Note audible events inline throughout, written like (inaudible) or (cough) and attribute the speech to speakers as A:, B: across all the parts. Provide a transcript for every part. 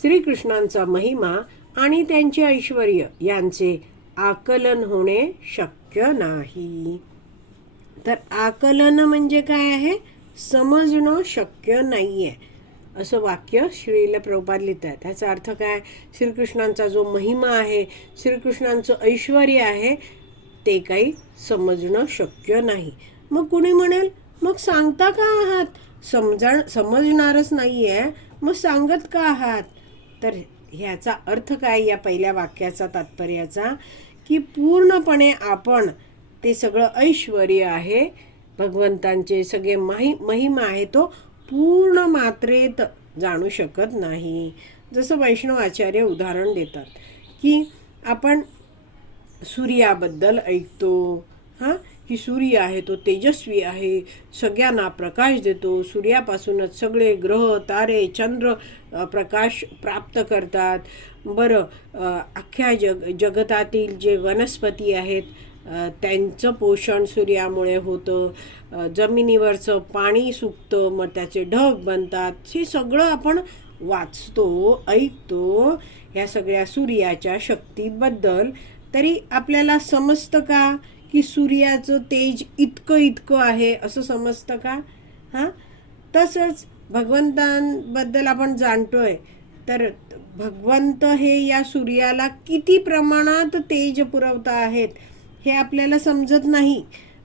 A: श्रीकृष्णांचा महिमा आणि त्यांचे ऐश्वर यांचे आकलन होणे शक्य नाही. तर आकलन म्हणजे काय आहे? समजणं शक्य नाही आहे असं वाक्य श्रीला प्रभुपाद लिहितात. त्याचा अर्थ काय? श्रीकृष्णांचा जो महिमा आहे श्रीकृष्णांचं ऐश्वर आहे ते काही समजणं शक्य नाही. मग कुणी म्हणेल मग सांगता का आहात? समजा समजणारच नाही आहे मग सांगत का आहात? तर ह्याचा अर्थ काय या पहिल्या वाक्याचा तात्पर्याचा? की पूर्णपणे आपण ते सगळं ऐश्वर आहे भगवंतांचे सगळे माही महिमा आहे तो पूर्ण मात्रेत जाणू शकत नाही. जसं वैष्णव आचार्य उदाहरण देतात की आपण सूर्याबद्दल ऐकतो हां? की सूर्य आहे तो तेजस्वी आहे. सगळ्यांना प्रकाश देतो. सूर्यापासूनच सगळे ग्रह तारे चंद्र प्रकाश प्राप्त करतात. बरं अख्ख्या जग जगतातील जे वनस्पती आहेत त्यांचं पोषण सूर्यामुळे होतं. जमिनीवरचं पाणी सुकतं मग त्याचे ढग बनतात. हे सगळं आपण वाचतो ऐकतो ह्या सगळ्या सूर्याच्या शक्तीबद्दल. तरी आपल्याला समजतं का? की सूर्याचं तेज इतकं इतकं आहे असं समजतं का? हां? तसंच भगवंतांबद्दल आपण जाणतो आहे तर भगवंत हे या सूर्याला किती प्रमाणात तेज पुरवता आहेत हे आपल्याला समजत नाही.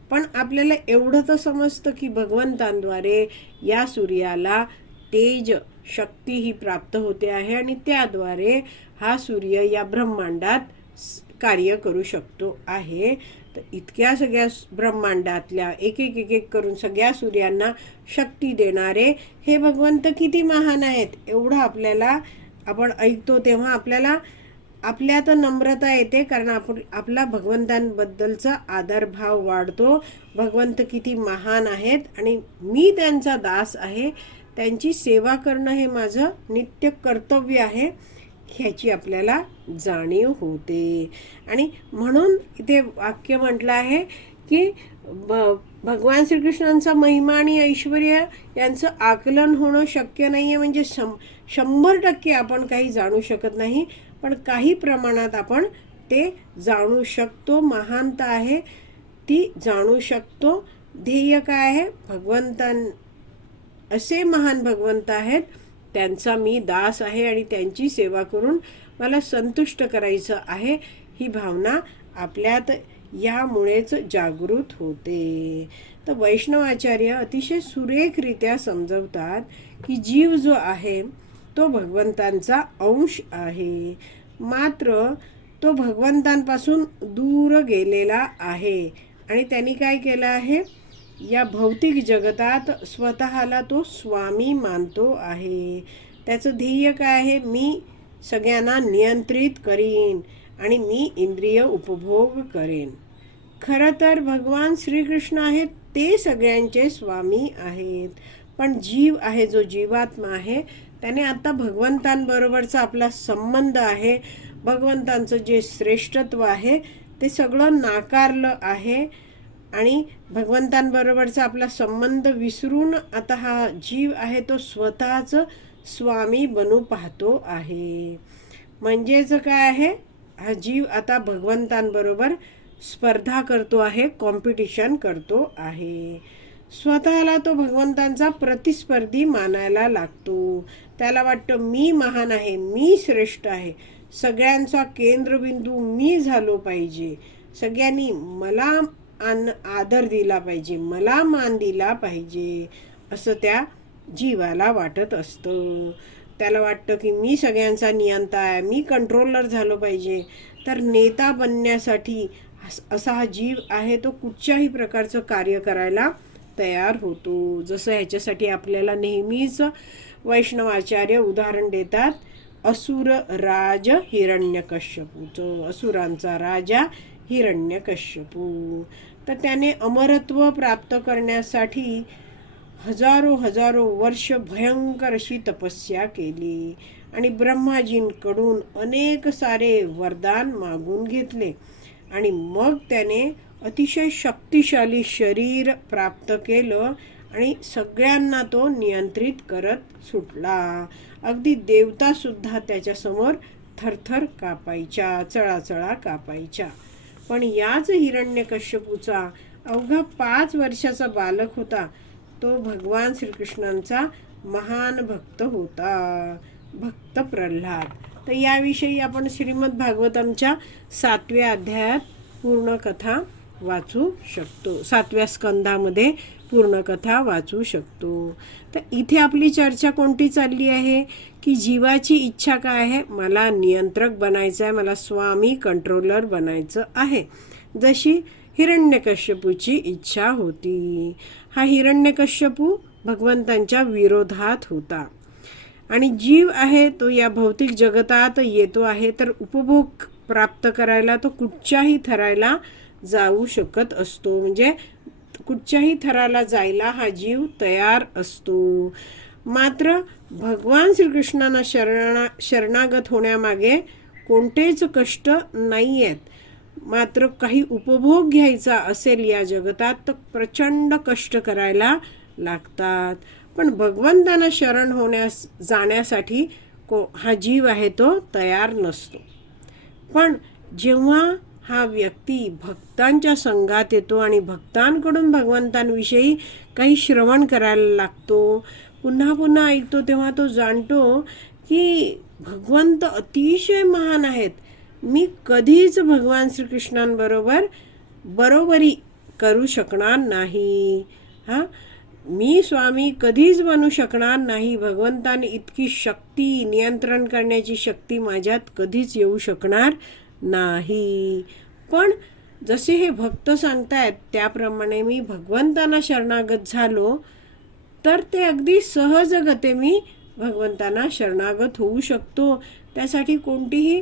A: पण आपल्याला एवढं तर समजतं की भगवंतांद्वारे या सूर्याला तेज शक्ती ही प्राप्त होते आहे आणि त्याद्वारे हा सूर्य या ब्रह्मांडात कार्य करू शकतो आहे. तर इतक्या सगळ्या ब्रह्मांडातल्या एक एक एक एक करून सगळ्या सूर्यांना शक्ती देणारे हे भगवंत किती महान आहेत एवढं आपल्याला आपण ऐकतो तेव्हा आपल्याला आपल्या तर नम्रता येते कारण आपण आपला भगवंतांबद्दलचा आदरभाव वाढतो. भगवंत किती महान आहेत आणि मी त्यांचा दास आहे. त्यांची सेवा करणं हे माझं नित्य कर्तव्य आहे. ह्याची आपल्याला जाणीव होते. आणि म्हणून इथे वाक्य म्हटलं आहे की ब भगवान श्रीकृष्णांचा महिमा आणि ऐश्वर यांचं आकलन होणं शक्य नाही आहे म्हणजे शं शंभर टक्के आपण काही जाणू शकत नाही पण काही प्रमाणात आपण ते जाणू शकतो. महानता आहे ती जाणू शकतो. ध्येय काय आहे? भगवंतां असे महान भगवंत आहेत त्यांचा मी दास आहे आणि त्यांची सेवा करून मला संतुष्ट करायचं आहे ही भावना आपल्यात यामुळेच जागृत होते. तर वैष्णवाचार्य अतिशय सुरेखरित्या समजवतात की जीव जो आहे तो भगवंतांचा अंश आहे. मात्र तो भगवंतांपासून दूर गेलेला आहे. आणि त्यांनी काय केलं आहे? या भौतिक जगतात स्वतःला तो स्वामी मानतो आहे. त्याचं ध्येय काय आहे? मी सगळ्यांना नियंत्रित करीन आणि मी इंद्रिय उपभोग करेन. खरं तर भगवान श्रीकृष्ण आहेत ते सगळ्यांचे स्वामी आहेत. पण जीव आहे जो जीवात्मा आहे त्याने आता भगवंतांबरोबरचा आपला संबंध आहे. भगवंतांचं जे श्रेष्ठत्व आहे ते सगळं नाकारलं आहे. आणि भगवंतांबरोबरचा आपला संबंध विसरून आता हा जीव आहे तो स्वतःच स्वामी बनू पाहतो आहे. म्हणजेच काय आहे? हा जीव आता भगवंतांबरोबर स्पर्धा करतो आहे कॉम्पिटिशन करतो आहे. स्वतःला तो भगवंतांचा प्रतिस्पर्धी मानायला लागतो. त्याला वाटतं मी महान आहे मी श्रेष्ठ आहे. सगळ्यांचा केंद्रबिंदू मी झालो पाहिजे. सगळ्यांनी मला आन आदर दिला पाहिजे मला मान दिला पाहिजे असं त्या जीवाला वाटत असतं. त्याला वाटतं की मी सगळ्यांचा नियंता आहे मी कंट्रोलर झालो पाहिजे. तर नेता बनण्यासाठी असा हा जीव आहे तो कुठच्याही प्रकारचं कार्य करायला तयार होतो. जसं ह्याच्यासाठी आपल्याला नेहमीच वैष्णवाचार्य उदाहरण देतात असुर राज हिरण्यकश्यपूचं असुरांचा राजा हिरण्यकश्यपू. तर त्याने अमरत्व प्राप्त करण्यासाठी हजारो हजारो वर्ष भयंकर अशी तपस्या केली आणि ब्रह्माजींकडून अनेक सारे वरदान मागून घेतले आणि मग त्याने अतिशय शक्तिशाली शरीर प्राप्त केलं आणि सगळ्यांना तो नियंत्रित करत सुटला. अगदी देवता सुद्धा त्याच्यासमोर थरथर कापायच्या चळाचळा कापायच्या. पण याच हिरण्यकश्यपूचा अवघा पाच वर्षाचा बालक होता तो भगवान श्रीकृष्णांचा महान भक्त होता भक्त प्रल्हाद. तर याविषयी आपण श्रीमद भागवतमच्या सातव्या अध्यायात पूर्ण कथा वाचू शकतो. सातव्या स्कंदामध्ये पूर्ण कथा वाचू शकतो. तर इथे आपली चर्चा कोणती चालली आहे? की जीवाची इच्छा काय आहे? मला नियंत्रक बनायचं आहे मला स्वामी कंट्रोलर बनायचं आहे. जशी हिरण्यकश्यपूची इच्छा होती. हा हिरण्यकश्यपू भगवंतांच्या विरोधात होता. आणि जीव आहे तो या भौतिक जगतात येतो आहे तर उपभोग प्राप्त करायला तो कुठच्याही थरायला जाऊ शकत असतो. म्हणजे कुठच्याही थराला जायला हा जीव तयार असतो. मात्र भगवान श्रीकृष्णांना शरणा शरणागत होण्यामागे कोणतेच कष्ट नाही आहेत मात्र काही उपभोग घ्यायचा असेल या जगतात तर प्रचंड कष्ट करायला लागतात. पण भगवंतांना शरण होण्यास जाण्यासाठी को हा जीव आहे तो तयार नसतो. पण जेव्हा हा व्यक्ती भक्तांच्या संघात येतो आणि भक्तांकडून भगवंतांविषयी काही श्रवण करायला लागतो. पुन्हा पुन्हा ऐकतो तेव्हा तो जाणतो की भगवंत अतिशय महान आहेत. मी कधीच भगवान श्रीकृष्णांबरोबर बरोबरी करू शकणार नाही. हां? मी स्वामी कधीच बनू शकणार नाही. भगवंताने इतकी शक्ती नियंत्रण करण्याची शक्ती माझ्यात कधीच येऊ शकणार नाही. पण जसे हे भक्त सांगतायत त्याप्रमाणे मी भगवंतांना शरणागत झालो तर ते अगदी सहजगते मी भगवंतांना शरणागत होऊ शकतो. त्यासाठी कोणतीही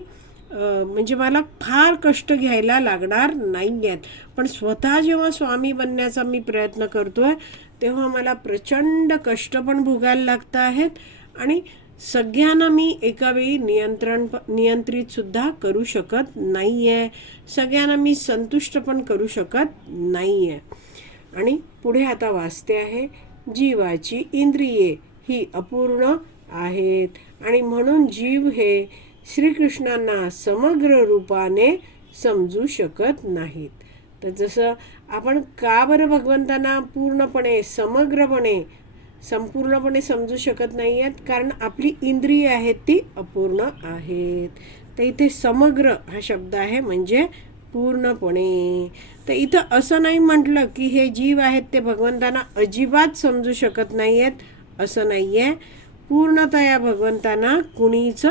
A: म्हणजे मला फार कष्ट घ्यायला लागणार नाही आहेत पण स्वतः जेव्हा स्वामी बनण्याचा मी प्रयत्न करतो आहे तेव्हा मला प्रचंड कष्ट पण भोगायला लागत आहेत आणि सगळ्यांना मी एकावेळी नियंत्रण नियंत्रित सुद्धा करू शकत नाही आहे सगळ्यांना मी संतुष्ट पण करू शकत नाही आहे आणि पुढे आता वाचते आहे जीवाची इंद्रिये ही अपूर्ण आहेत. आणि म्हणून जीव हे श्रीकृष्णांना समग्र रूपाने समजू शकत नाहीत. तर जसं आपण का बरं भगवंतांना पूर्णपणे समग्रपणे संपूर्णपणे समजू शकत नाही आहेत कारण आपली इंद्रिय आहेत ती अपूर्ण आहेत. तर इथे समग्र हा शब्द आहे म्हणजे पूर्णपणे. तर इथं असं नाही म्हटलं की हे जीव आहेत ते भगवंतांना अजिबात समजू शकत नाही आहेत असं नाही आहे पूर्णतया भगवंतांना कुणीच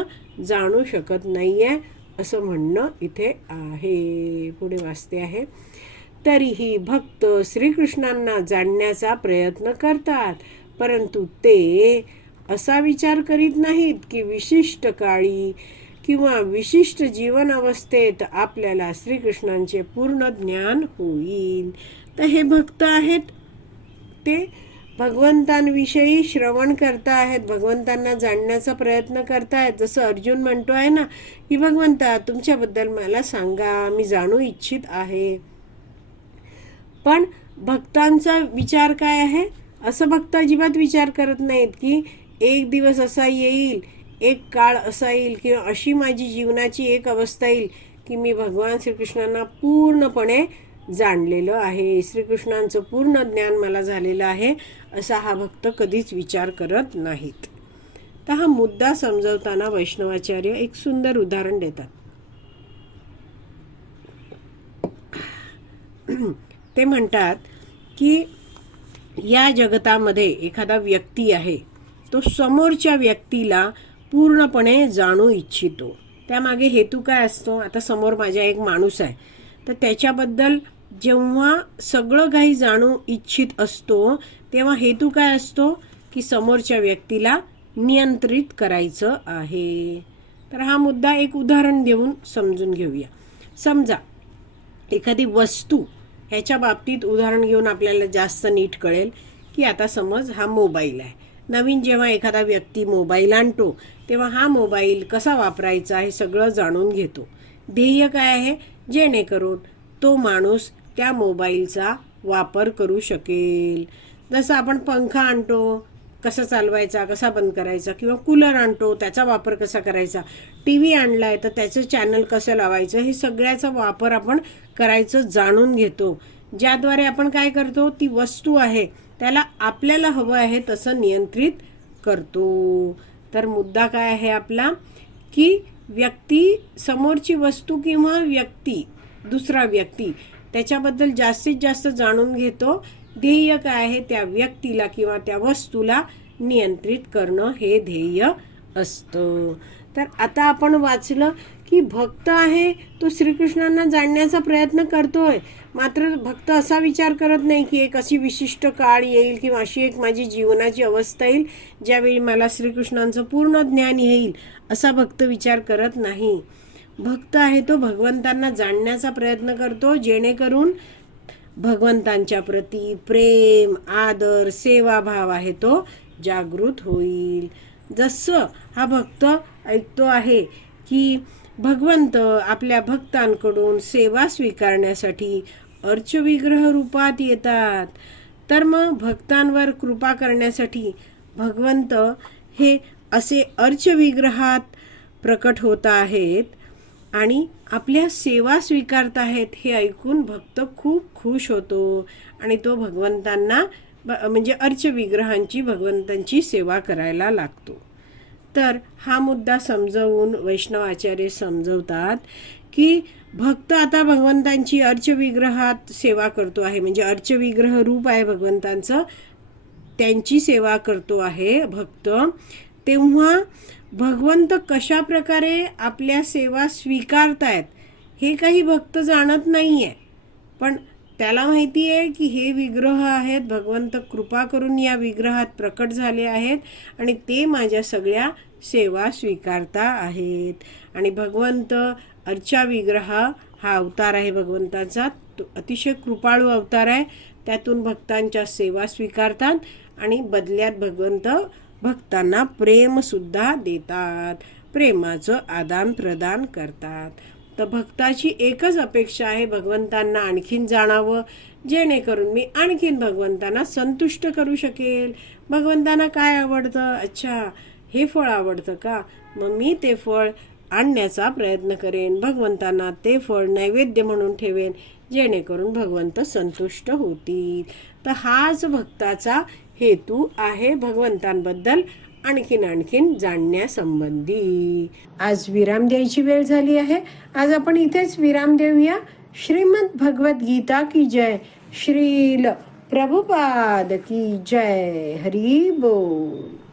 A: जाणू शकत नाही आहे असं म्हणणं इथे आहे. पुढे वाचते आहे. तरीही भक्त श्रीकृष्णांना जाणण्याचा प्रयत्न करतात. परंतु ते असा विचार करीत नाहीत की विशिष्ट काळी किंवा विशिष्ट जीवन अवस्थेत आपल्याला श्रीकृष्णांचे पूर्ण ज्ञान होईल. तर हे भक्त आहेत. ते भगवंतांविषयी श्रवण करता आहेत भगवंतांना जाणण्याचा प्रयत्न करतायत जसं अर्जुन म्हणतो आहे ना की भगवंता तुमच्याबद्दल मला सांगा मी जाणू इच्छित आहे. पण भक्तांचा विचार काय आहे? असं भक्त अजिबात विचार करत नाहीत की एक दिवस असा येईल एक काळ असा येईल किंवा अशी माझी जीवनाची एक अवस्था येईल की मी भगवान श्रीकृष्णांना पूर्णपणे जाणलेलं आहे. श्रीकृष्णांचं पूर्ण ज्ञान मला झालेलं आहे असा हा भक्त कधीच विचार करत नाहीत. तर हा मुद्दा समजवताना वैष्णवाचार्य एक सुंदर उदाहरण देतात. (clears throat) ते म्हणतात की या जगतामध्ये एखादा व्यक्ती आहे तो समोरच्या व्यक्तीला पूर्णपणे जाणू इच्छितो. त्यामागे हेतू काय असतो? आता समोर माझ्या एक माणूस आहे. तर त्याच्याबद्दल जेव्हा सगळं काही जाणू इच्छित असतो तेव्हा हेतू काय असतो? की समोरच्या व्यक्तीला नियंत्रित करायचं आहे. तर हा मुद्दा एक उदाहरण देऊन समजून घेऊया. समजा एखादी वस्तू ह्याच्या बाबतीत उदाहरण घेऊन आपल्याला जास्त नीट कळेल की आता समज हा मोबाईल आहे. नवीन जेव्हा एखादा व्यक्ती मोबाईल आणतो तेव्हा हा मोबाईल कसा वापरायचा हे सगळं जाणून घेतो. ध्येय काय आहे? जेणेकरून तो माणूस त्या मोबाईलचा वापर करू शकेल. जसं आपण पंखा आणतो कसा चालवायचा कसा बंद करायचा किंवा कूलर आणतो त्याचा वापर कसा करायचा? टी व्ही आणलाय तर त्याचं चॅनल कसं लावायचं? हे सगळ्याचा वापर आपण करायचं जाणून घेतो. ज्याद्वारे आपण काय करतो? ती वस्तू आहे. त्याला आपल्याला हवं आहे तसं नियंत्रित करतो. तर मुद्दा काय आहे आपला? की व्यक्ती समोरची वस्तू किंवा व्यक्ती दुसरा व्यक्ती त्याच्याबद्दल जास्तीत जास्त जाणून घेतो. ध्येय काय आहे त्या व्यक्तीला किंवा त्या वस्तूला नियंत्रित करणं हे ध्येय असतं. तर आता आपण वाचलं की भक्त आहे तो श्रीकृष्णांना जाणण्याचा प्रयत्न करतोय. मात्र भक्त असा विचार करत नाही की एक अशी विशिष्ट काळ येईल किंवा अशी एक माझी जीवनाची अवस्था येईल ज्यावेळी मला श्रीकृष्णांचं पूर्ण ज्ञान येईल असा भक्त विचार करत नाही. भक्त आहे तो भगवंतांना जाणण्याचा प्रयत्न करतो जेणेकरून भगवंतांच्या प्रती प्रेम आदर सेवाभाव आहे तो जागृत होईल. जसं हा भक्त ऐकतो आहे की भगवंत आपल्या भक्तांकडून सेवा स्वीकारण्यासाठी अर्चविग्रह रूपात येतात. तर मग भक्तांवर कृपा करण्यासाठी भगवंत हे असे अर्चविग्रहात प्रकट होत आहेत. आणि आपल्या सेवा स्वीकारत आहेत हे ऐकून भक्त खूप खुश होतो. आणि तो भगवंतांना ब- म्हणजे अर्चविग्रहांची भगवंतांची सेवा करायला लागतो. तर हा मुद्दा समजवून वैष्णव आचार्य समजवतात की भक्त आता भगवंतांची अर्चविग्रहात सेवा करतो आहे. म्हणजे अर्चविग्रह रूप आहे भगवंतांचं. त्यांची सेवा करतो आहे भक्त. तेव्हा भगवंत कशा प्रकारे आपल्या सेवा स्वीकारतायत हे काही भक्त जाणत नाही आहे पण त्याला माहिती आहे की हे विग्रह आहेत भगवंत कृपा करून या विग्रहात प्रकट झाले आहेत आणि ते माझ्या सगळ्या सेवा स्वीकारता आहेत. आणि भगवंत अर्चा विग्रह हा अवतार आहे भगवंताचा. तो अतिशय कृपाळू अवतार आहे. त्यातून भक्तांच्या सेवा स्वीकारतात आणि बदल्यात भगवंत भक्तांना प्रेमसुद्धा देतात. प्रेमाचं आदान प्रदान करतात. तर भक्ताची एकच अपेक्षा आहे भगवंतांना आणखीन जाणावं. जेणेकरून मी आणखीन भगवंतांना संतुष्ट करू शकेल. भगवंतांना काय आवडतं? अच्छा हे फळ आवडतं का? मग मी ते फळ आणण्याचा प्रयत्न करेन. भगवंतांना ते फळ नैवेद्य म्हणून ठेवेन. जेणेकरून भगवंत संतुष्ट होतील. तर हाच भक्ताचा हेतू आहे भगवंतांबद्दल आणखीन आणखीन जाणण्यासंबंधी. आज विराम द्यायची वेळ झाली आहे. आज आपण इथेच विराम देऊया. श्रीमद भगवत गीता की जय? श्रील प्रभुपाद की जय? हरी बोल.